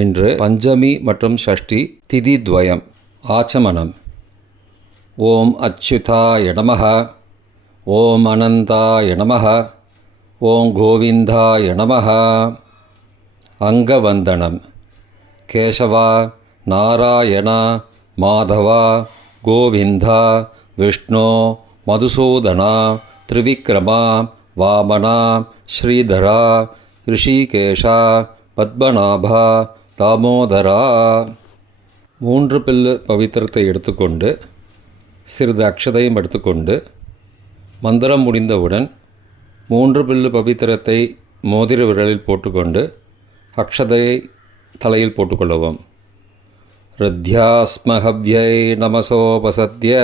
இன்று பஞ்சமி மற்றும் ஷஷ்டி திதித்வயம். ஆச்சமனம். ஓம் அச்சுதாய நமஹ, ஓம் அனந்தாய நமஹ, ஓம் கோவிந்தாய நமஹ. அங்கவந்தனம். கேசவா, நாராயணா, மாதவா, கோவிந்தா, விஷ்ணு, மதுசூதனா, திரிவிக்ரமா, வாமனா, ஸ்ரீதரா, ரிஷிகேஷா, பத்மநாபா, தாமோதரா. 3 பில்லு பவித்திரத்தை எடுத்துக்கொண்டு சிறிது அக்ஷதையும் எடுத்துக்கொண்டு மந்திரம் முடிந்தவுடன் 3 பில்லு பவித்திரத்தை மோதிர விரலில் போட்டுக்கொண்டு அக்ஷதையை தலையில் போட்டுக்கொள்ளவும். ருத்யாஸ்மஹவ்யை நமசோபசத்ய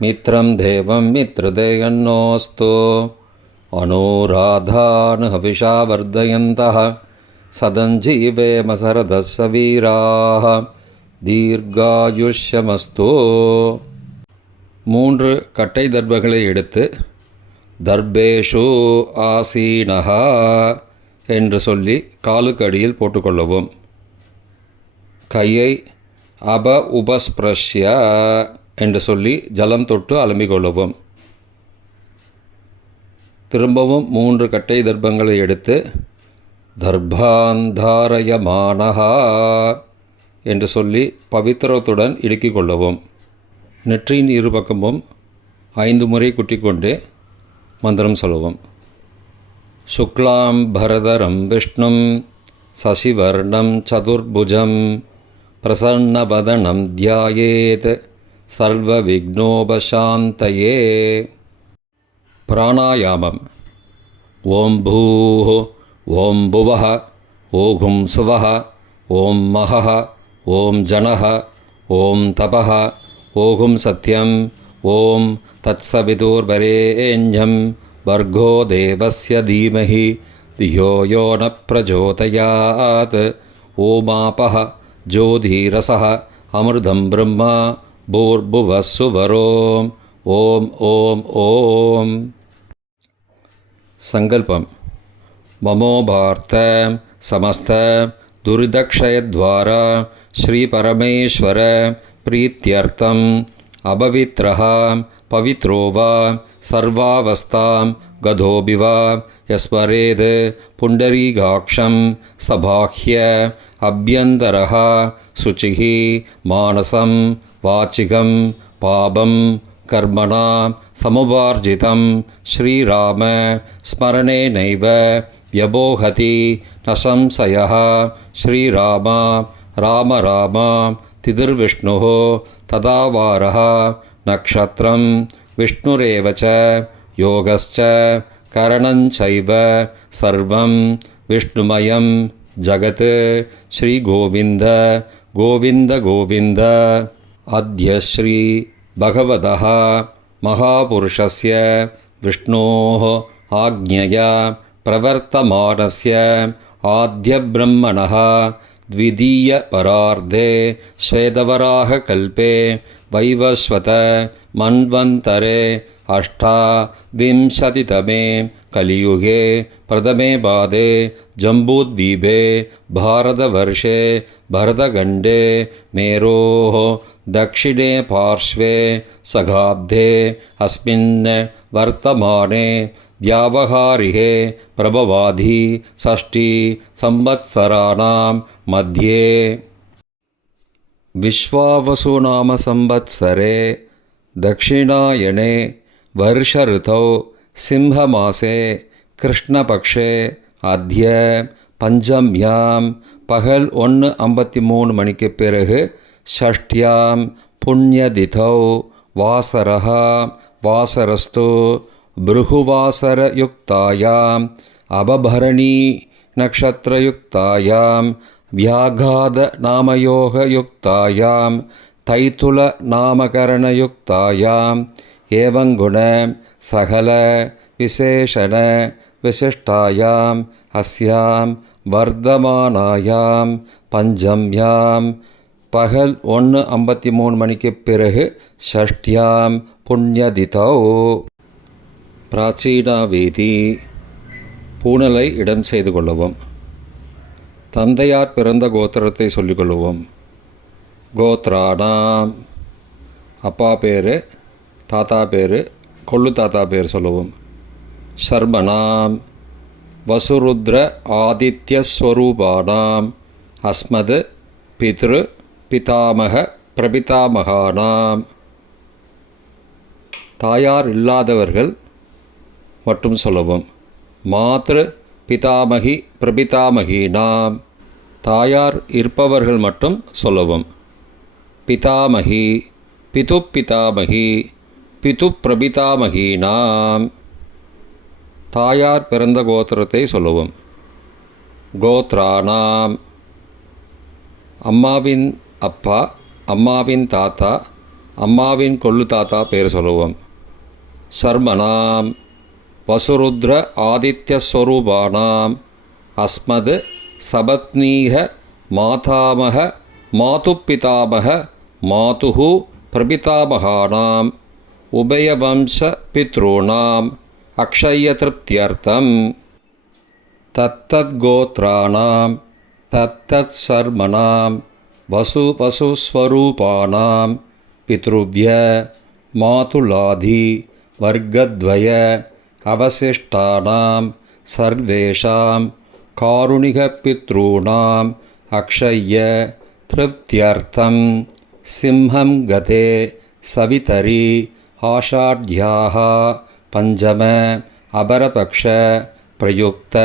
மித்ரம் தேவம் மித்ருதேயன்னோஸ்து அனுராதான் ஹவிஷா வர்தயந்தः சதஞ்சீவேம சரதஸ்ஸ வீராः தீர்காயுஷ்யமஸ்து. 3 கட்டை தர்பங்களை எடுத்து தர்பேஷு ஆசீனஹா என்று சொல்லி காலுக்கு அடியில் போட்டுக்கொள்ளவும். கையை உபஸ்பிரஷ்ய என்று சொல்லி ஜலம் தொட்டு அலம்பிக்கொள்ளவும். திரும்பவும் 3 கட்டை தர்பங்களை எடுத்து தர்பாந்தாரயமானஹா என்று சொல்லி பவித்திரத்துடன் இடுக்கிக் கொள்ளவும். நெற்றியின் இருபக்கமும் 5 முறை குட்டிக்கொண்டே மந்திரம் சொல்லவும். சுக்லாம் பரதரம் விஷ்ணும் சசிவர்ணம் சதுர்புஜம் பிரசன்னவதனம் தியாயேத் சர்வ விக்னோபசாந்தயே. பிராணாயாமம். ஓம் பூஹ், ஓம் புவஹ, ஓகும் சுவஹ, ஓம் மஹஹ, ஓம் ஜனஹ, ஓம் தபஹ, ஓகும் சத்யம், ஓம் தத்சவிதுர்வரேண்யம் வர்கோ தேவஸ்ய தீமஹி தியோ யோ ந பிரச்சோதயாத். ஓமாபஹ ஜோதிரசஹ அமிர்தம் பிரம்மா பூர்புவः சுவரோம். ஓம் ஓம் ஓம். சங்கல்பம். மமோபார்த்த சமஸ்த துரிதக்ஷயத்வாரா ஸ்ரீ பரமேஸ்வர பிரீத்யர்த்தம் அபவித்ரஹ பவித்ரோ வா சர்வாவஸ்தாம் கதோபி வா யஸ்மரேத் புண்டரீகாக்ஷம் சபாஹ்ய அப்யந்தரஹ சுச்சிஹி மானசம் வாச்சிகம் பாபம் கர்மணா சமுபார்ஜிதம் ஸ்ரீராம ஸ்மரணேனைவ வ்யபோஹதி ந சம்சயः. ஸ்ரீராமா ராம ராமா திதிர்விஷ்ணுः ததாவாரः நக்ஷத்ரம் விஷ்ணுரேவ ச யோகஸ்ச கரணஞ்சைவ சர்வம் விஷ்ணுமயம் ஜகத். ஸ்ரீகோவிந்த கோவிந்த கோவிந்த. அத்ய ஸ்ரீ பகவதः மகாபுருஷஸ்ய விஷ்ணோः ஆக்ஞயா பிரவர்த்தமானஸ்ய ஆத்யப்ரம்மணः த்விதீய பரார்த்தே ஸ்வேதவராக கல்பே வைவஸ்வத மன்வந்தரே அஷ்டாவிம்சதிதமே கலியுகே பிரதமே பாதே ஜம்பூத்வீபே பாரதவர்ஷே பரதகண்டே மேரோः दक्षिणे पार्श्वे सगाब्धे अस्मिन् वर्तमाने व्यावहारिके प्रभवाधि षष्ठी संवत्सराणां मध्ये. विश्वावसुनाम संवत्सरे दक्षिणायने वर्षऋतौ सिंहमासे कृष्णपक्षे अद्य பஞ்சம்யாம் பகல் 1:53 மணிக்கு பிறகு ஷஷ்டியாம் புண்ணியதிதௌ வாசரஹ வாசரஸ்து பிருகுவாசரயுக்தாயாம் அபபரணி நக்ஷத்ரயுக்தாயாம் வியாகாத நாமயோகயுக்தாயாம் தைத்துல நாமகரணயுக்தாயாம் ஏவங்குண சகல விசேஷண விசிஷ்டாயாம் அஸ்யாம் வர்தமானாயாம் பஞ்சம்யாம் பகல் 1:53 மணிக்கு பிறகு ஷஷ்டியாம் புண்ணியதிதௌ. பிராச்சீனா வேதி. பூணலை இடம் செய்து கொள்ளவும். தந்தையார் பிறந்த கோத்திரத்தை சொல்லிக்கொள்வோம். கோத்ராணாம், அப்பா பேர், தாத்தா பேர், கொள்ளு தாத்தா பேர் சொல்லுவோம். சர்மணாம், வசுருத்ர ஆதித்யஸ்வரூபானாம் அஸ்மத் பித்ரு பிதாமக பிரபிதாமகானாம். தாயார் இல்லாதவர்கள் மட்டும் சொல்லவும். மாத்ரு பிதாமகி பிரபிதாமகீனாம், தாயார் இருப்பவர்கள் மட்டும் சொல்லவும். பிதாமகி பிது பிதாமகி பிது பிரபிதாமகீனாம், தாயார் பிறந்த கோத்திரத்தை சொல்லவும். கோத்ராணாம், அம்மாவின் அப்பா, அம்மாவின் தாத்தா, அம்மாவின் கொள்ளு தாத்தா பேர் சொல்லுவோம். சர்மணாம், வசுருத்ர ஆதித்யஸ்வரூபானாம் அஸ்மத் சபத்னீக மாதாமக மாதுப்பிதாமக மாதுஹு பிரபிதாமகானாம் உபயவம்ச பித்ருணாம் அக்ஷயத்ருப்தியர்த்தம். தத்தத்கோத்ராணாம் தத்தத் சர்மணாம் வசுஸ்வரூபானாம் பித்ருவ்ய மாதுலாதி வர்க்கத்வய அவசிஷ்டானாம் சர்வேஷாம் காருணிகபித்ருணாம் அக்ஷய திருப்தியர்த்தம் சிம்ஹம் கதே சவிதரி ஆஷாட்யாः பஞ்சம அபரபக்ஷ பிரயுக்த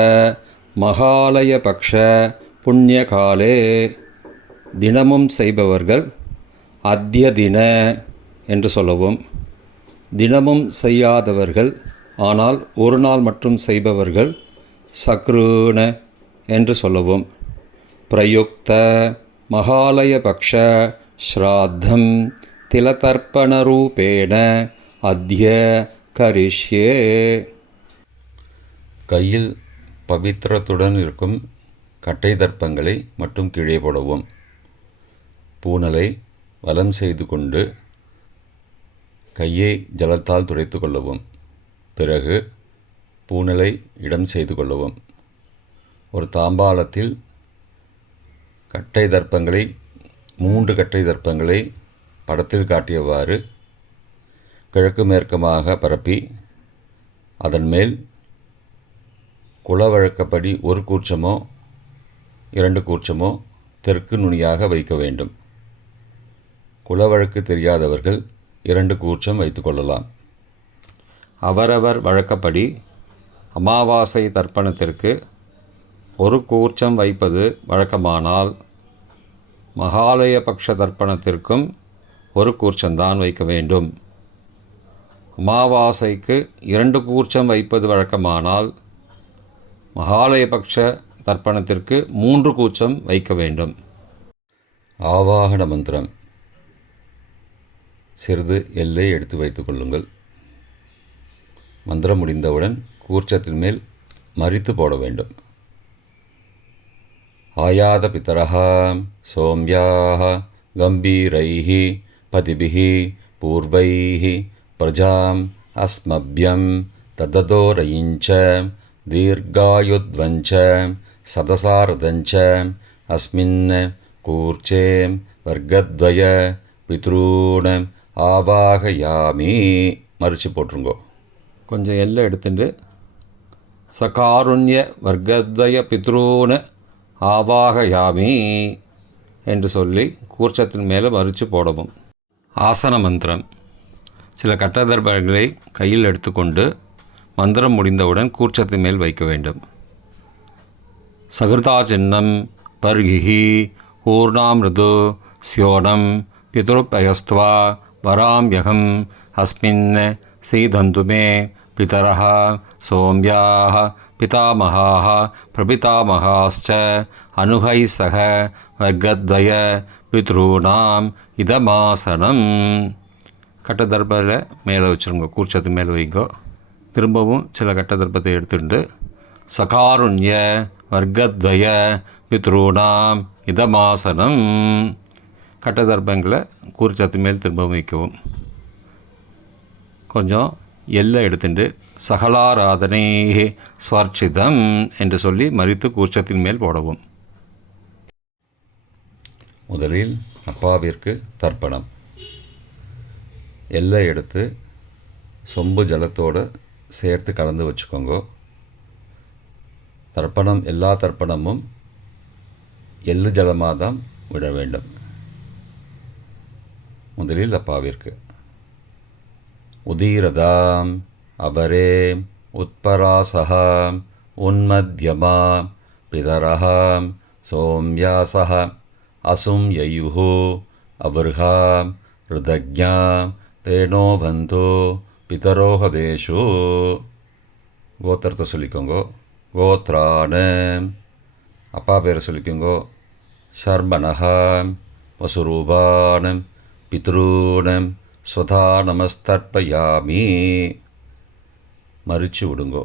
மகாலயபக்ஷ புண்ணியகாலே. தினமும் செய்பவர்கள் அத்ய தின என்று சொல்லவும். தினமும் செய்யாதவர்கள், ஆனால் ஒரு நாள் மட்டும் செய்பவர்கள் சக்ருண என்று சொல்லவும். பிரயுக்த மகாலயபக்ஷ ஸ்ராத்தம் திலதர்ப்பணரூபேண அத்ய கரிஷ்யே. கையில் பவித்திரத்துடன் இருக்கும் கட்டை தர்ப்பங்களை மட்டும் கீழே போடவும். பூனலை வலம் செய்து கொண்டு கையை ஜலத்தால் துடைத்து கொள்ளவும். பிறகு பூனலை இடம் செய்து கொள்ளவும். ஒரு தாம்பாளத்தில் கட்டை தர்ப்பங்களை 3 கட்டை தர்ப்பங்களை படத்தில் காட்டியவாறு கிழக்கு மேற்குமாக பரப்பி அதன் மேல் குலவழக்கப்படி 1 கூர்ச்சமோ 2 கூர்ச்சமோ தெற்கு நுனியாக வைக்க வேண்டும். குலவழக்கு தெரியாதவர்கள் 2 கூர்ச்சம் வைத்துக்கொள்ளலாம். அவரவர் வழக்கப்படி அமாவாசை தர்ப்பணத்திற்கு 1 கூர்ச்சம் வைப்பது வழக்கமானால் மகாலயபக்ஷ தர்ப்பணத்திற்கும் 1 கூர்ச்சம்தான் வைக்க வேண்டும். அமாவாசைக்கு 2 கூர்ச்சம் வைப்பது வழக்கமானால் மகாலயபக்ஷ தர்ப்பணத்திற்கு 3 கூர்ச்சம் வைக்க வேண்டும். ஆவாகன மந்திரம். சிறிது எல்லை எடுத்து வைத்துக் கொள்ளுங்கள். மந்திரம் முடிந்தவுடன் கூர்ச்சத்தின் மேல் மரித்து போட வேண்டும். ஆயாத பிதரஹ சோம்யாஹ கம்பீரைஹ பதிபிஹ பூர்வைஹ பிரஜாம் அஸ்மப்யம் தததோரயிஞ்ச தீர்காயுத்வஞ்ச சதசாரதஞ்ச அஸ்மின் கூர்ச்சே வர்க்கத்வய பித்ரூண ஆவாகயாமி. மறித்து போட்டுருங்கோ. கொஞ்சம் எல்லை எடுத்துட்டு சகாருண்ய வர்க்கத்வய பித்ரூண ஆவாகயாமி என்று சொல்லி கூர்ச்சத்தின் மேலே மறித்து போடவும். ஆசன மந்திரம். சில கட்டதர்பங்களை கையில் எடுத்துக்கொண்டு மந்திரம் முடிந்தவுடன் கூர்ச்சத்தின் மேல் வைக்க வேண்டும். சகிருதா சின்னம் பர்கிஹி ஊர்ணாமிருது ஸ்யோனம் பிதுருப்பயஸ்த்வா வராம்யகம் அஸ்மின் சீதந்துமே பிதரஹ சோம்யாஹ பிதாமகாஹ பிரபிதாமகாஸ்ச அனுகை சக வர்க்கத்வய பித்ருணாம் இதமாசனம். கட்டதர்பத்தில் மேலே வச்சுருங்க, கூர்ச்சத்து மேலே வைங்கோ. திரும்பவும் சில கட்டதர்பத்தை எடுத்துட்டு சகாருண்ய வர்க்கத்வய பித்ருணாம் இதமாசனம். கட்டதர்பங்களை கூர்ச்சத்து மேல் திரும்பவும் வைக்கவும். கொஞ்சம் எல்லை எடுத்துட்டு சகலாராதனை ஸ்வர்ச்சிதம் என்று சொல்லி மறித்து கூர்ச்சத்தின் மேல் போடவும். முதலில் அப்பாவிற்கு தர்ப்பணம். எல்லை எடுத்து சொம்பு ஜலத்தோடு சேர்த்து கலந்து வச்சுக்கோங்க. தர்ப்பணம் எல்லா தர்ப்பணமும் எள்ளு ஜலமாக தான் விட வேண்டும். முதலில் அப்பாவிற்கு. உதீரதாம் அபரே உத்பராசகாம் உன்மத்யமாம் பிதரஹாம் சோம்யாசஹ அசும் யயுஹு அபர்ஹாம் ருதக்ஞாம் தேனோ பந்தோ பிதரோஹவேஷு. கோத்திரத்தை சொல்லிக்கோங்கோ. கோத்ரான அப்பா பேரை சொல்லிக்கோங்கோ. ஷர்மணஹாம் வசுரூபானம் பித்ரூனம் ஸ்வதா நமஸ்தர்ப்பயாமி. மறிச்சு விடுங்கோ.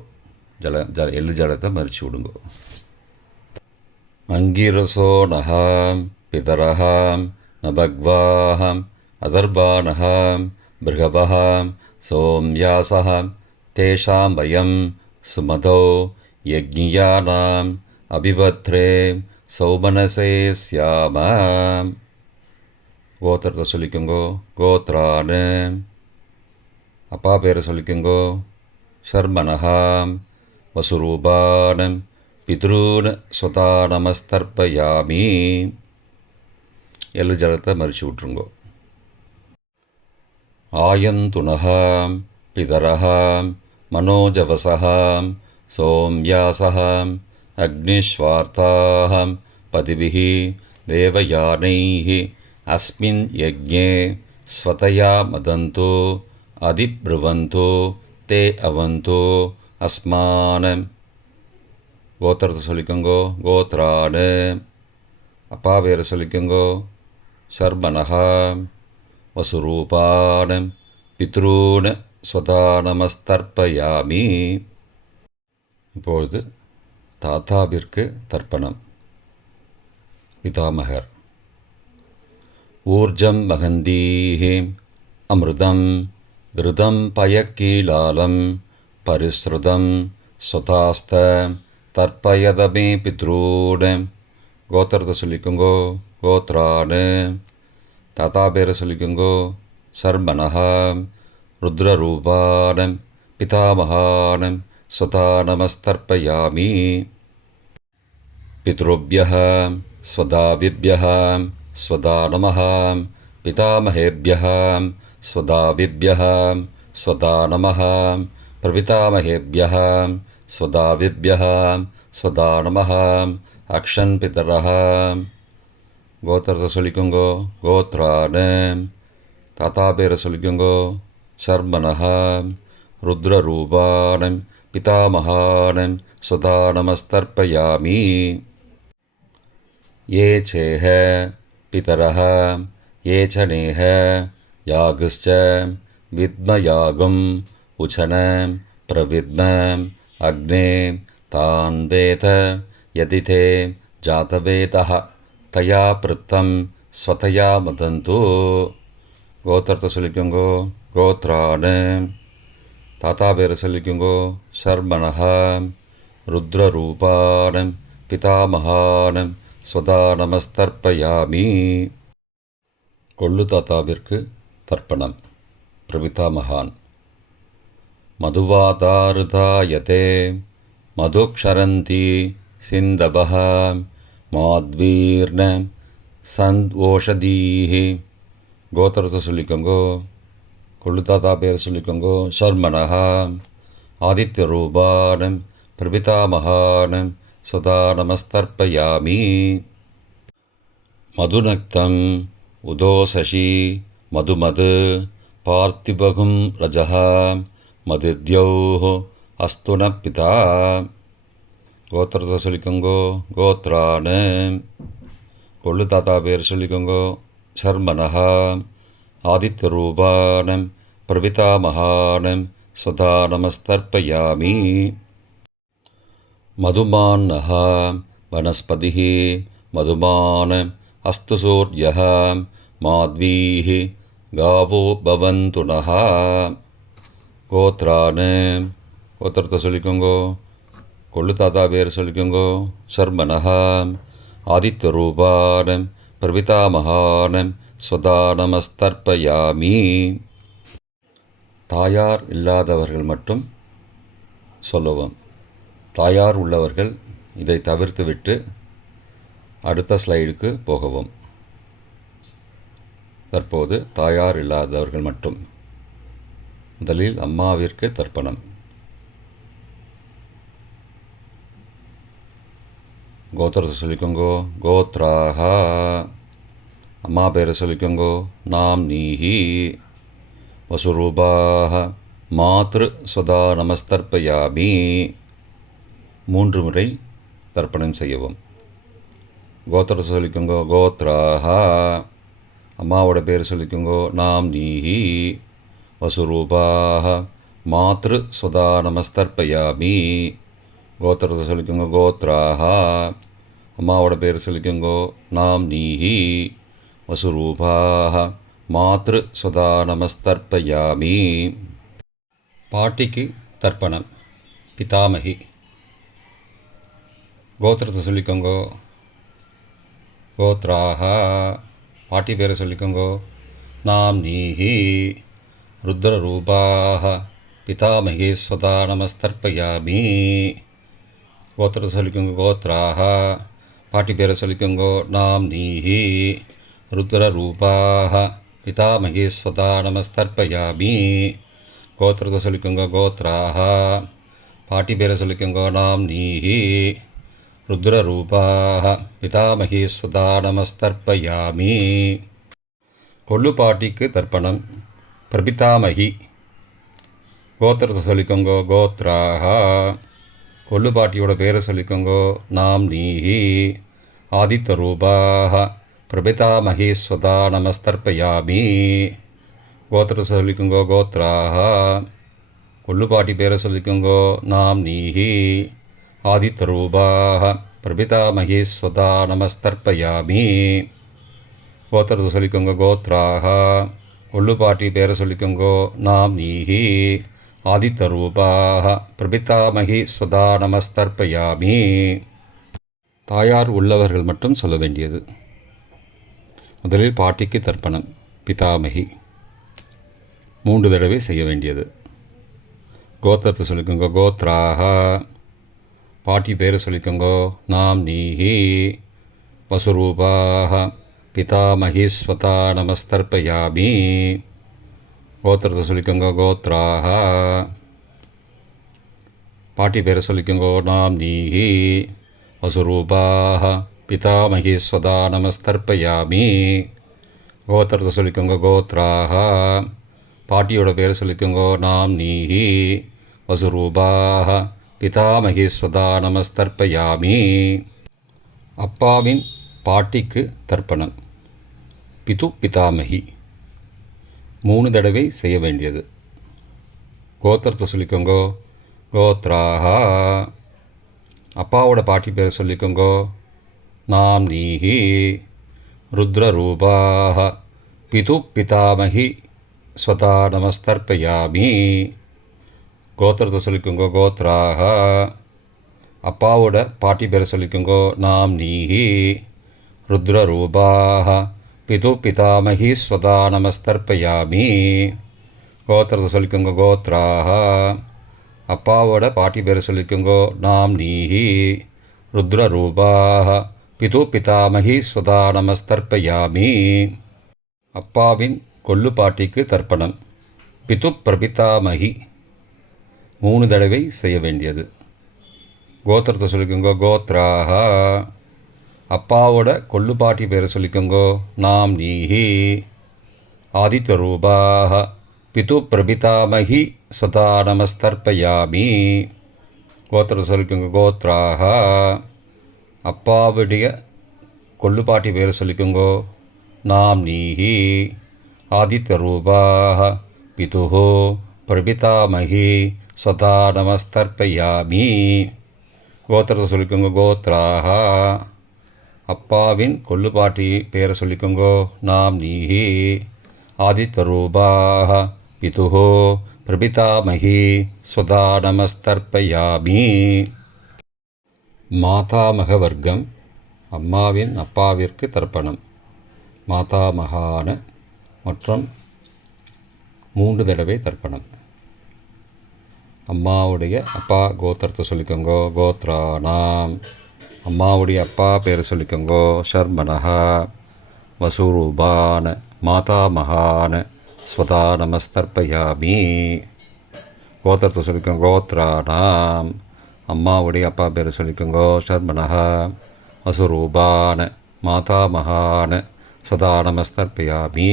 எள்ளு ஜலத்தை மறிச்சு விடுங்கோ. அங்கிரசோ நகாம் பிதரஹாம் நபக்வாஹம் அதர்பானஹாம் பிருகபஹாம் சோம்யாசஹாம் தேஷாம் வயம் சுமதோ யக்ஞியானாம் அபிபத்ரே சௌமனசே ஸ்யாமாம். கோத்திரத்தை சொல்லிக்கோங்கோ. கோத்ரானு அப்பா பேரை சொல்லிக்கோங்கோ. ஷர்மணஹாம் வசுரூபானம் பித்ரூன் ஸ்வதா நமஸ்தர்ப்பயாமி. எள்ளு ஜலத்தை மறிச்சு விட்ருங்கோ. ஆயந்துணஹாம் பிதரஹாம் மனோஜவசஹாம் சோம்யாசஹாம் அக்னிஷ்வார்த்தாஹாம் பதிபிஹி தேவயானைஹி அஸ்மின் யஜ்ஞே ஸ்வதயா மதந்தோ அதிப்ருவந்தோ தே அவந்தோ அஸ்மானம். கோத்திரத்தை சொல்லிக்கோங்கோ. கோத்ரானு அப்பா பேரை சொல்லிக்கோங்கோ. ஷர்மணஹாம் வசுரூபானம் பித்ரூன் ஸ்வதா நமஸ்தர்ப்பயாமி. இப்பொழுது தாத்தாவிற்கு தர்ப்பணம். பிதாமகர். ஊர்ஜம் மகந்தீஹி அமிர்தம் கிருதம் பயக்கீலாலம் பரிஸ்ருதம் ஸ்வதாஸ்த தர்ப்பயதமே பித்ரூன். கோத்திரத்தை சொல்லிக்கோங்கோ. கோத்ரானு தாத்தா பேரை சொல்லிக்கோங்கோ. ஷர்மணஹாம் ருத்ரரூபானம் பிதாமகானம் ஸ்வதா நமஸ்தர்ப்பயாமி. பித்ருப்யஹ ஸ்வதாவிப்யஹ ஸ்வதா நமஹ பிதாமகேப்யஹ ஸ்வதாவிப்யஹ ஸ்வதா நமஹ பிரபிதாமகேப்யஹ ஸ்வதாவிப்யஹ ஸ்வதா நமஹ அக்ஷன் பிதரஹ. கோத்திரத்தை சொல்லிக்கோங்கோ. கோத்ரானு தாத்தா பேரை சொல்லிக்கோங்கோ. ஷர்மணஹாம் ருத்ரரூபானம் பிதாமகானம் ஸ்வதா நமஸ்தர்ப்பயாமி. ये चेह पितरः ये च नेह यागश्च विद्मयागम् उचनं प्रविद्मम् अग्ने तान् वेद यदि ते जातवेदः तया पृत्तं स्वतया मदन्तु. கோத்திரத்தை சொல்லிக்கோங்கோ. கோத்ரானு தாத்தா பேரை சொல்லிக்கோங்கோ. ஷர்மணஹாம் ருத்ரரூபானம் பிதாமகானம் ஸ்வதா நமஸ்தர்ப்பயாமி. கொள்ளு தாத்தாவிற்கு தர்ப்பணம். பிரபிதாமகான். மதுவாதாருதாயதே மதுக்ஷரந்தி சிந்தபஹ மாத்வீர்ண சந்த்வோஷதீஹி. கோத்திரத்தை சொல்லிக்கோங்கோ. கொள்ளு தாத்தா பேர் சொல்லிக்கோங்கோ. ஷர்மணஹா ஆதித்யரூபானம் பிரபிதாமகானம் ஸ்வதா நமஸ்தர்ப்பயாமி. மதுநக்தம் உதோசசி மதுமது பார்த்திபகும் ரஜஹ மதித்யௌஹ அஸ்துன பிதா. கோத்திரத்தை சொல்லிக்கோங்கோ. கோத்ரானு கொள்ளு தாத்தா பேர் சொல்லிக்கோங்கோ. ஷர்மணஹா ஆதித்யரூபானம் பிரபிதாமகானம் ஸ்வதா நமஸ்தர்ப்பயாமி. மதுமான்னஹ வனஸ்பதிः மதுமான் அஸ்து சூர்யः மாத்வீः காவோ பவந்து நஹ. கோத்ரானு கோத்திரத்தை சொல்லிக்கோங்கோ. கொள்ளு தாத்தா பேர் சொல்லிக்கோங்கோ. ஷர்மணஹ ஆதித்யரூபானம் பிரபிதாமகானம் ஸ்வதா நமஸ்தர்ப்பயாமி. தாயார் இல்லாதவர்கள் மட்டும் சொல்லவும். தாயார் உள்ளவர்கள் இதை தவிர்த்துவிட்டு அடுத்த ஸ்லைடுக்கு போகவும். தற்போது தாயார் இல்லாதவர்கள் மட்டும். முதலில் அம்மாவிற்கு தர்ப்பணம். கோத்திரத்தை சொல்லிக்கோங்கோ. கோத்ராஹா. அம்மா பேரை சொல்லிக்கோங்கோ. நாம் நீஹி. வசுரூபாக மாத்ரு ஸ்வதா நமஸ்தர்ப்பயாமி. 3 முறை தர்ப்பணம் செய்யவும். கோத்திரத்தை சொல்லிக்கோங்கோ. கோத்ராஹா. அம்மாவோட பேர் சொல்லிக்கோங்கோ. நாம் நீஹி. வசுரூபாக மாத்ரு ஸ்வதா நமஸ்தர்ப்பயாமி. கோத்திரத்தை சொல்லிக்கோங்க. கோத்ராஹா. அம்மாவோட பேர் சொல்லிக்கோங்கோ. நாம் நீஹி. வசுரூபாக மாத்ரு ஸ்வதா நமஸ்தர்ப்பயாமி. பாட்டிக்கு தர்ப்பணம். பிதாமகி. கோத்திரத்தை சொல்லிக்கோங்கோ. கோத்ராஹா. பாட்டி பேரை சொல்லிக்கோங்கோ. நாம் நீஹி. ருத்ரரூபாக பிதாமகி ஸ்வதா நமஸ்தர்ப்பயாமி. கோத்திரத்தை சொல்லிக்கோங்க. கோத்ராஹா. பாட்டி பேரை சொல்லிக்கோங்கோ. நாம் நீஹி. ருத்ரரூபாக பிதாமகி ஸ்வதா நமஸ்தர்ப்பயாமி. கோத்திரத்தை சொல்லிக்கோங்க. கோத்ராஹா. பாட்டி பேரை சொல்லிக்கோங்க. நாம் நீஹி. ருத்ரரூபாக பிதாமகி ஸ்வதா நமஸ்தர்ப்பயாமி. கொள்ளு பாட்டிக்கு தர்ப்பணம். பிரபிதாமகி. கோத்திரத்தை சொல்லிக்கோங்கோ. கோத்ராஹா. கொள்ளு பாட்டியோட பேரை சொல்லிக்கோங்கோ. நாம் நீஹி. ஆதித்யரூபாக பிரபிதாமகி ஸ்வதா நமஸ்தர்ப்பயாமி. கோத்திரத்தை சொல்லிக்கோங்கோ. கோத்ராஹா. கொள்ளு பாட்டி பேரை சொல்லிக்கோங்கோ. நாம் நீஹி. ஆதித்யரூபாக பிரபிதாமகி ஸ்வதா நமஸ்தர்ப்பயாமி. கோத்திரத்தை சொல்லிக்கோங்க. கோத்ராஹா. கொள்ளு பாட்டி பேரை சொல்லிக்கோங்கோ. நாம் நீஹி. ஆதித்யரூபாக பிரபிதாமகி ஸ்வதா நமஸ்தர்ப்பயாமி. தாயார் உள்ளவர்கள் மட்டும் சொல்ல வேண்டியது. முதலில் பாட்டிக்கு தர்ப்பணம். பிதாமகி 3 தடவை செய்ய வேண்டியது. கோத்திரத்தை சொல்லிக்கோங்க. கோத்ராஹா. பாட்டி பேரை சொல்லிக்கோங்கோ. நாம் நீஹி. வசுரூபாக பிதாமகி ஸ்வதா நமஸ்தர்ப்பயாமி. கோத்திரத்தை சொல்லிக்கோங்க. கோத்ராஹா. பாட்டி பேரை சொல்லிக்கோங்கோ. நாம் நீஹி. வசுரூபாக பிதாமகி ஸ்வதா நமஸ்தர்ப்பயாமி. கோத்திரத்தை சொல்லிக்கோங்க. கோத்ராஹா. பாட்டியோட பேரை சொல்லிக்கோங்கோ. நாம் நீஹி. வசுரூபாக பிதாமகி ஸ்வதா நமஸ்தர்ப்பயாமி. அப்பாவின் பாட்டிக்கு தர்ப்பணம். பிது பிதாமகி 3 தடவை செய்ய வேண்டியது. கோத்திரத்தை சொல்லிக்கோங்கோ. கோத்ராஹா. அப்பாவோட பாட்டி பேரை சொல்லிக்கோங்கோ. நாம் நீஹி. ருத்ரரூபாக பிது பிதாமகி ஸ்வதா நமஸ்தர்ப்பயாமி. கோத்திரத்தை சொல்லிக்கோங்கோ. கோத்ராஹா. அப்பாவோட பாட்டி பேரை சொல்லிக்கோங்கோ. நாம் நீஹி. ருத்ரரூபாக பிது பிதாமகி ஸ்வதா நமஸ்தர்ப்பயாமி. கோத்திரத்தை சொல்லிக்கோங்க. கோத்ராஹா. அப்பாவோட பாட்டி பேரை சொல்லிக்கோங்கோ. நாம் நீஹி. ருத்ரரூபாக பிது பிதாமகி ஸ்வதா நமஸ்தர்ப்பயாமி. அப்பாவின் கொள்ளு பாட்டிக்கு தர்ப்பணம். பிது பிரபிதாமகி 3 தடவை செய்ய வேண்டியது. கோத்திரத்தை சொல்லிக்கோங்கோ. கோத்ராஹா. அப்பாவோட கொள்ளு பாட்டி பேரை சொல்லிக்கோங்கோ. நாம் நீஹி. ஆதித்யரூபாக பிது பிரபிதாமகி ஸ்வதா நமஸ்தர்ப்பயாமி. கோத்திரத்தை சொல்லிக்கோங்க. கோத்ராஹா. அப்பாவுடைய கொள்ளு பாட்டி பேரை சொல்லிக்கோங்கோ. நாம் நீஹி. ஆதித்யரூபாக பிதுஹோ பிரபிதாமகி ஸ்வதா நமஸ்தர்ப்பயாமி. கோத்திரத்தை சொல்லிக்கோங்க. கோத்ராஹா. அப்பாவின் கொள்ளு பாட்டி பேரை சொல்லிக்கோங்கோ. நாம் நீஹி. ஆதித்யரூபாக பிதுஹோ பிரபிதாமகி ஸ்வதா நமஸ்தர்ப்பயாமி. மாதாமக வர்க்கம். அம்மாவின் அப்பாவிற்கு தர்ப்பணம். மாதாமகான மற்றும் 3 தடவை தர்ப்பணம். அம்மாவுடைய அப்பா கோத்திரத்தை சொல்லிக்கோங்கோ. கோத்ரானாம். அம்மாவுடைய அப்பா பேரை சொல்லிக்கோங்கோ. ஷர்மனஹா வசுரூபான மாதாமகான ஸ்வதா நமஸ்தர்ப்பயாமி. கோத்திரத்தை சொல்லிக்கோங்க. கோத்ரானாம். அம்மாவுடைய அப்பா பேரை சொல்லிக்கோங்கோ. ஷர்மனஹா வசுரூபான மாதாமகான ஸ்வதா நமஸ்தர்ப்பயாமி.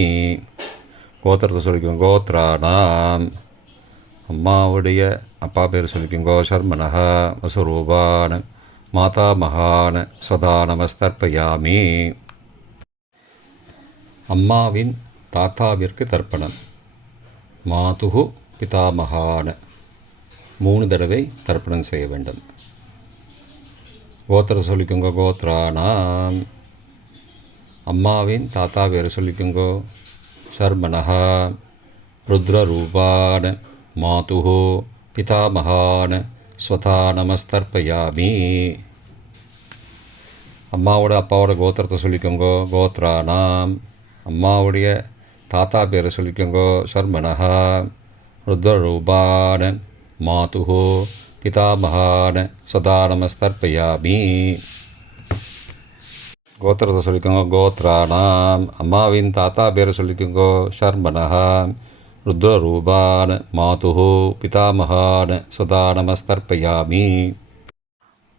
கோத்திரத்தை சொல்லிக்கோங்க. கோத்ரானாம். அம்மாவுடைய அப்பா பேர் சொல்லிக்கோங்கோ. ஷர்மனஹா வசுரூபான மாதாமகான ஸ்வதா நமஸ்தர்ப்பயாமி. அம்மாவின் தாத்தாவிற்கு தர்ப்பணம். மாதுகு பிதாமகான 3 தடவை தர்ப்பணம் செய்ய வேண்டும். கோத்திரத்தை சொல்லிக்கோங்க. கோத்ரானாம். அம்மாவின் தாத்தா பேர் சொல்லிக்கோங்கோ. ஷர்மனஹா ருத்ரரூபான மாதுகு பிதாமகான ஸ்வதா நமஸ்தர்ப்பயாமி. அம்மாவோட அப்பாவோட கோத்திரத்தை சொல்லிக்கோங்கோ. கோத்ரானாம். அம்மாவுடைய தாத்தா பேரை சொல்லிக்கோங்கோ. ஷர்மனஹா ருத்ரரூபான மாதுகு பிதாமகான ஸ்வதா நமஸ்தர்ப்பயாமி. கோத்திரத்தை சொல்லிக்கோங்க. கோத்ரானாம். அம்மாவின் தாத்தா பேரை சொல்லிக்கோங்கோ. ஷர்மனஹா ருத்ரரூபான மாதுகு பிதாமகான ஸ்வதா நமஸ்தர்ப்பயாமி.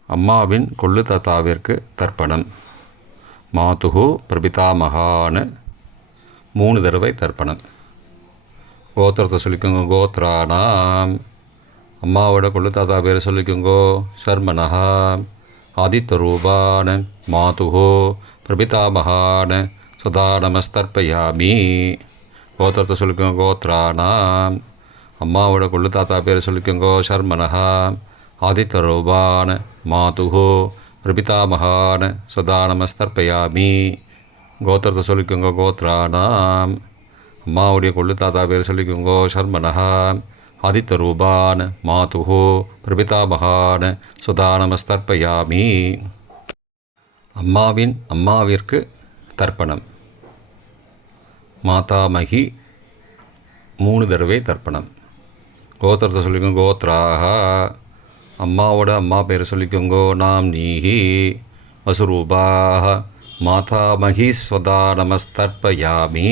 அம்மாவின் கொள்ளு தாத்தாவிற்கு தர்ப்பணம். மாதுகு பிரபிதாமகான 3 தடவை தர்ப்பணம். கோத்திரத்தை சொல்லிக்கோங்க. கோத்ரானாம். அம்மாவோட கொள்ளு தாத்தா பேரை சொல்லிக்கோங்கோ. ஷர்மனஹா ஆதித்யரூபான மாதுகு பிரபிதாமகான ஸ்வதா நமஸ்தர்ப்பயாமி. கோத்திரத்தை சொல்லிக்கோங்க. கோத்ரானாம். அம்மாவோட கொள்ளு தாத்தா பேரை சொல்லிக்கோங்கோ. ஷர்மனஹா ஆதித்யரூபான மாதுகு பிரபிதாமகான ஸ்வதா நமஸ்தர்ப்பயாமி. கோத்திரத்தை சொல்லிக்கோங்க. கோத்ரானாம். அம்மாவுடைய கொள்ளு தாத்தா பேர் சொல்லிக்கோங்கோ. ஷர்மனஹா ஆதித்யரூபான மாதுகு பிரபிதாமகான ஸ்வதா நமஸ்தர்ப்பயாமி. அம்மாவின் அம்மாவிற்கு தர்ப்பணம். மாதாமகி 3 தடவை தர்ப்பணம். கோத்திரத்தை சொல்லிக்கோங்க. கோத்ராஹா. அம்மாவோட அம்மா பேர் சொல்லிக்கோங்கோ. நாம் நீஹி வசுரூபாஹ மாதாமகி ஸ்வதா நமஸ்தர்ப்பயாமி.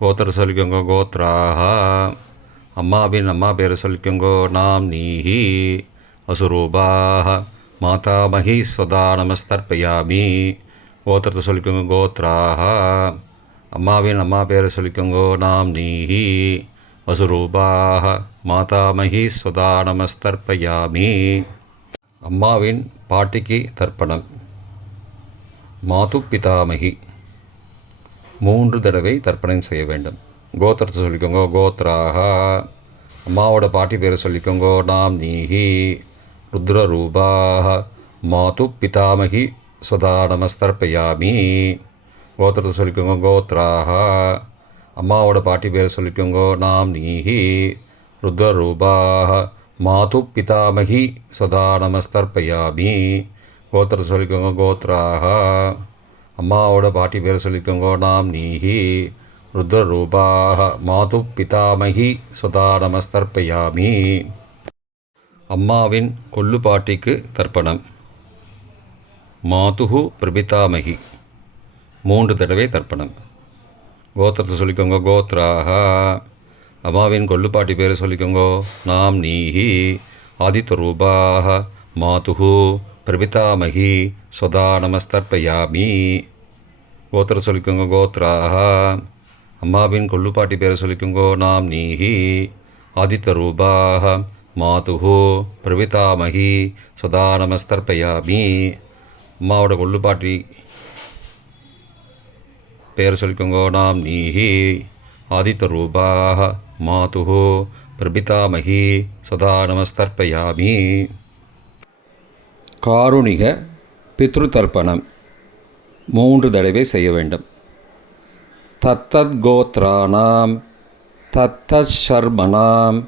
கோத்திரத்தை சொல்லிக்கோங்க. கோத்ராஹா. அம்மாவின் அம்மா பேர் சொல்லிக்கோங்கோ. நாம் நீஹி வசுரூபாஹ மாதாமகி ஸ்வதா நமஸ்தர்ப்பயாமி. கோத்திரத்தை சொல்லிக்கோங்க. கோத்ராஹா. அம்மாவின் அம்மா பேரை சொல்லிக்கோங்கோ. நாம் நீஹி வசுரூபாஹ மாதாமகி ஸ்வதா நமஸ்தர்ப்பயாமி. அம்மாவின் பாட்டிக்கு தர்ப்பணம். மாது பிதாமகி 3 தடவை தர்ப்பணம் செய்ய வேண்டும். கோத்திரத்தை சொல்லிக்கோங்கோ. கோத்ராஹா. அம்மாவோட பாட்டி பேரை சொல்லிக்கோங்கோ. நாம் நீஹி ருத்ரரூபாஹ மாது பிதாமகி ஸ்வதா நமஸ்தர்ப்பயாமி. கோத்திரத்தை சொல்லிக்கோங்க. கோத்ராஹா. அம்மாவோட பாட்டி பேரை சொல்லிக்கோங்கோ. நாம் நீஹி ருத்ரரூபாஹ மாது பிதாமகி ஸ்வதா நமஸ்தர்ப்பயாமி. கோத்திரத்தை சொல்லிக்கோங்க. கோத்ராஹா. அம்மாவோட பாட்டி பேரை சொல்லிக்கோங்கோ. நாம் நீஹி ருத்ரரூபாஹ மாது பிதாமகி ஸ்வதா நமஸ்தர்ப்பயாமி. அம்மாவின் கொள்ளு பாட்டிக்கு தர்ப்பணம். மாதுகு பிரபிதாமகி 3 தடவை தர்ப்பணம். கோத்திரத்தை சொல்லிக்கோங்க. கோத்ராஹா. அம்மாவின் கொள்ளுப்பாட்டி பேரை சொல்லிக்கோங்கோ. நாம் நீஹி ஆதித்யரூபாஹ மாதுகு பிரபிதாமகி ஸ்வதா நமஸ்தர்ப்பயாமி. கோத்திரம் சொல்லிக்கோங்க. கோத்ராஹா. அம்மாவின் கொள்ளுப்பாட்டி பேரை சொல்லிக்கோங்கோ. நாம் நீஹி ஆதித்யரூபாஹ மாதுகு பிரபிதாமகி ஸ்வதா நமஸ்தர்ப்பயாமி. அம்மாவோட கொள்ளுப்பாட்டி பேர் சொல்லிக்கோங்கோ. நாம் நீஹி ஆதித்யரூபாஹ மாதுகு பிரபிதாமகி ஸ்வதா நமஸ்தர்ப்பயாமி. காருணிக பித்ருதர்ப்பணம் 3 தடவை செய்ய வேண்டும். தத்தத் கோத்ரானாம் தத்தத் ஷர்மனாம்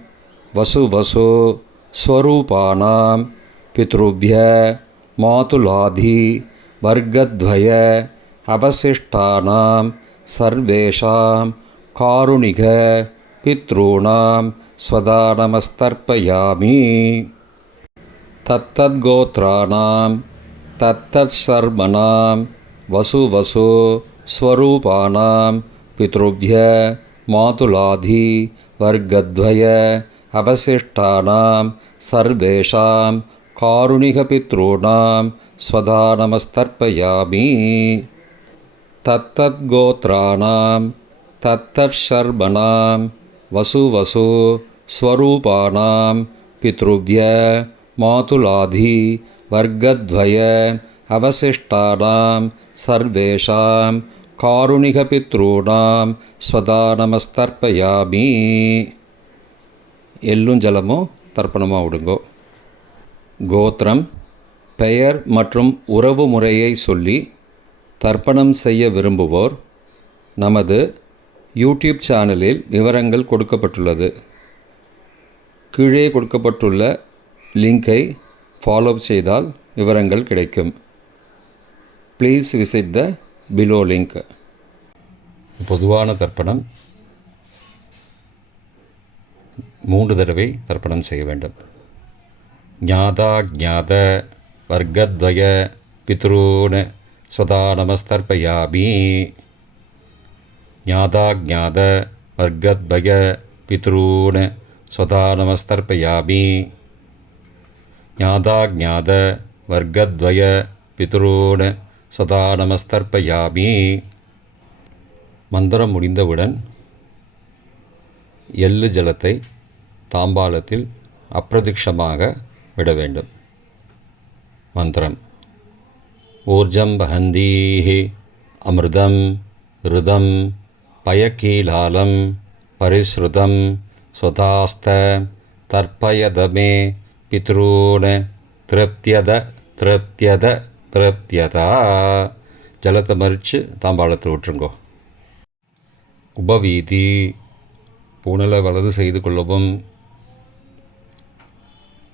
வசு ஸ்வரூபானாம் பித்ருப்ய மாதுலாதி வர்க்கத்வய அவசிஷ்டானாம் சர்வேஷாம் காருணிக பித்ருணாம் ஸ்வதா நமஸ்தர்ப்பயாமி. தத்தத்கோத்ராணாம் தத்தத்சர்மணாம் வசு வசு ஸ்வரூபானாம் பித்ருவ்ய மாதுலாதி வர்க்கத்வய அவசிஷ்டானாம் சர்வேஷாம் காருணிகபித்ருணாம் ஸ்வதா நமஸ்தர்ப்பயாமி. தத்தத்கோத்ராணாம் தத்தத்சர்மணாம் வசு வசு ஸ்வரூபானாம் பித்ருவ்ய மாதுலாதி வர்க்கத்வய அவசிஷ்டானாம் சர்வேஷாம் காருணிகபித்ருணாம் ஸ்வதா நமஸ்தர்ப்பயாமி. எள்ளும் ஜலமும் தர்ப்பணமாக விடுங்கோ. கோத்திரம், பெயர் மற்றும் உறவு முறையை சொல்லி தர்ப்பணம் செய்ய விரும்புவோர் நமது யூடியூப் சேனலில் விவரங்கள் கொடுக்கப்பட்டுள்ளது. கீழே கொடுக்கப்பட்டுள்ள லிங்கை ஃபாலோ செய்தால் விவரங்கள் கிடைக்கும். Please visit the below link. பொதுவான தர்ப்பணம் 3 தடவை தர்ப்பணம் செய்ய வேண்டும். ஞாதா ஞாத வர்க்கத்வய பித்ருன் ஸ்வதா நமஸ்தர்ப்பயாமி. ஞாதா ஞாத வர்க்கத்வய பித்ருன் ஸ்வதா நமஸ்தர்ப்பயாமி. ஞாதா ஞாத வர்க்கத்வய பித்ருன் ஸ்வதா நமஸ்தர்ப்பயாமி. மந்திரம் முடிந்தவுடன் எள்ளு ஜலத்தை தாம்பாளத்தில் அப்பிரதிக்ஷமாக விட வேண்டும். மந்திரம்: ஊர்ஜம் வஹந்தீஹி அமிர்தம் ருதம் பயக்கீலாலம் பரிஸ்ருதம் ஸ்வதாஸ்த தர்ப்பயதமே பித்ரூன் திருப்தியத திருப்தியத திருப்தியதா. ஜலத்தை மறித்து தாம்பாளத்தில் விட்டுருங்கோ. உபவீதி: பூணலை வலது செய்து கொள்ளவும்.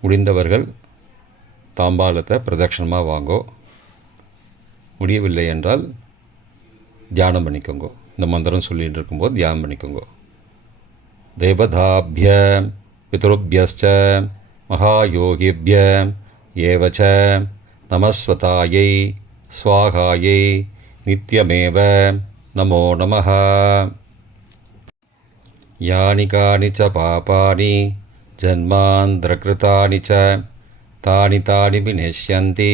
முடிந்தவர்கள் தாம்பாளத்தை பிரதட்சணமாக வாங்கோ. முடியவில்லை என்றால் தியானம் பண்ணிக்கோங்க. இந்த மந்திரம் சொல்லிகிட்டு இருக்கும்போது தியானம் பண்ணிக்கோங்க. தேவதாபிய பித்ருபியஸ்ச மகாயோகிபிய ஏவச்ச நமஸ்வதாயை ஸ்வாகாயை நித்யமேவ நமோ நமः. யானி கானி ச பாபானி ஜன்மாந்திரகிருதானி ச தானி தானி விநஷ்யந்தி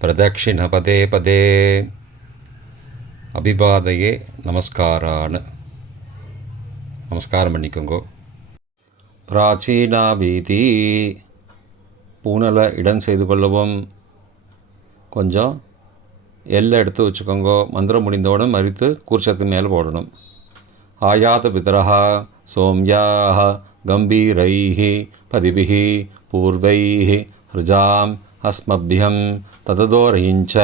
பிரதக்ஷிண பதே பதே. அபிபாதையே நமஸ்காரான். நமஸ்காரம் பண்ணிக்கோங்கோ. பிராச்சீனா வீதி: பூனலை இடம் செய்து கொள்ளவும். கொஞ்சம் எல்லை எடுத்து வச்சுக்கோங்கோ. மந்திரம் முடிந்தவுடன் மறித்து கூர்ச்சத்து மேலே போடணும். ஆயாத பிதரஹா சோம்யாஹ கம்பீரைஹி பதிபிஹி பூர்வைஹி ஹ்ருஜாம் அஸ்மபியம் தததோரயிஞ்ச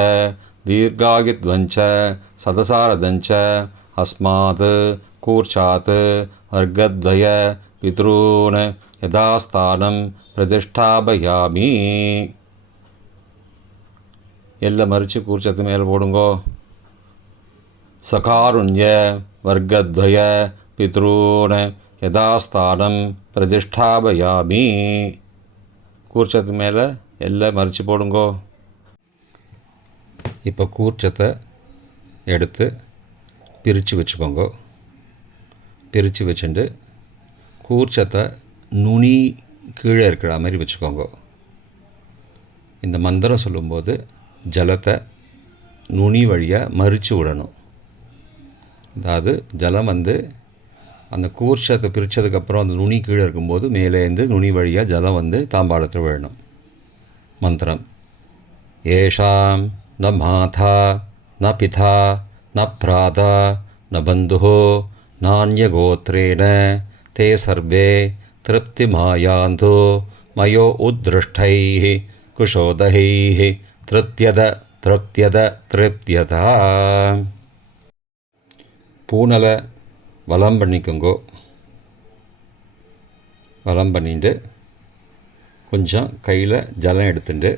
தீர்காகித்வஞ்ச சதசாரதஞ்ச அஸ்மாத் கூர்ச்சாத் வர்க்கத்வய பித்ரூன் யதாஸ்தானம் பிரதிஷ்டாபயாமி. எல்லை மறித்து கூர்ச்சத்து மேலே போடுங்கோ. சகாருண்ய வர்க்கத்வய பித்ரூன் யதாஸ்தானம் பிரதிஷ்டாபயாமி. கூர்ச்சத்து மேலே எல்லை மறித்து போடுங்கோ. இப்போ கூர்ச்சத்தை எடுத்து பிரித்து வச்சுக்கோங்க. பிரித்து வச்சுட்டு கூர்ச்சத்தை நுனி கீழே இருக்கிற மாதிரி வச்சுக்கோங்க. இந்த மந்திரம் சொல்லும்போது ஜலத்தை நுனி வழியாக மறித்து விடணும். அதாவது ஜலம் அந்த கூர்ச்சத்தை பிரித்ததுக்கப்புறம் அந்த நுனி கீழே இருக்கும்போது மேலேருந்து நுனி வழியாக ஜலம் தாம்பாளத்தில் விழணும். மந்திரம்: ஏஷாம் ந மாதா ந பிதா ந பிராதா ந பந்துஹோ நான்யகோத்ரேண தே சர்வே திருப்திமாயாந்தோ மயோ உத்ருஷ்டைः குஷோதகைः திருப்தியத திருப்தியத திருப்தியதா. பூனலை வலம் பண்ணிக்கோங்கோ. வலம் பண்ணிட்டு கொஞ்சம் கையில் ஜலம் எடுத்துட்டு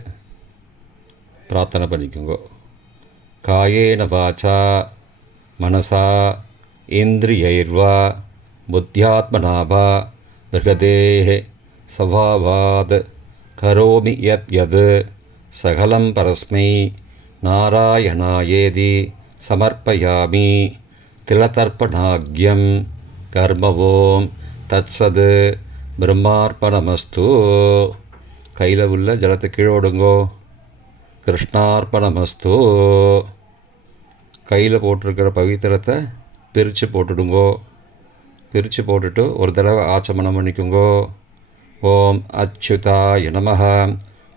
பிரார்த்தனை பண்ணிக்கோங்கோ. காயேன வாசா மனசா இந்திரியைர்வா புத்தியாத்மனா வா பிரகதேஹ சபாவாத் கரோமி யத் யத் சகலம் பரஸ்மை நாராயணாயேதி சமர்ப்பயாமி திலதர்ப்பணாக்யம் கர்மவோம் தத்சத் பிரம்மார்ப்பணமஸ்து. கையில் உள்ள ஜலத்தை கீழோடுங்கோ. கிருஷ்ணார்ப்பணமஸ்து. கையில் போட்டிருக்கிற பவித்திரத்தை பிரித்து போட்டுடுங்கோ. பிரித்து போட்டுட்டு ஒரு தடவை ஆச்சமனம் பண்ணிக்குங்கோ. ஓம் அச்சுதாய நமஹ,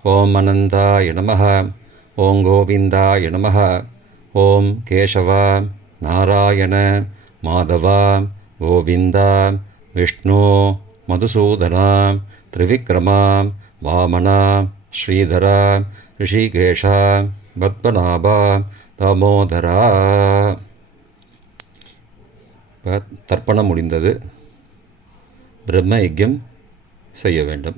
ஓம் அனந்தாய நமஹ, ஓம் கோவிந்தாய நமஹ, ஓம் கேசவ நாராயண மாதவ கோவிந்த விஷ்ணு மதுசூதன திரிவிக்ரம வாமன ஸ்ரீதர ரிஷிகேஷ பத்மநாப தாமோதரா. இப்போ தர்ப்பணம் முடிந்தது. பிரம்ம யஜ்யம் செய்ய வேண்டும்.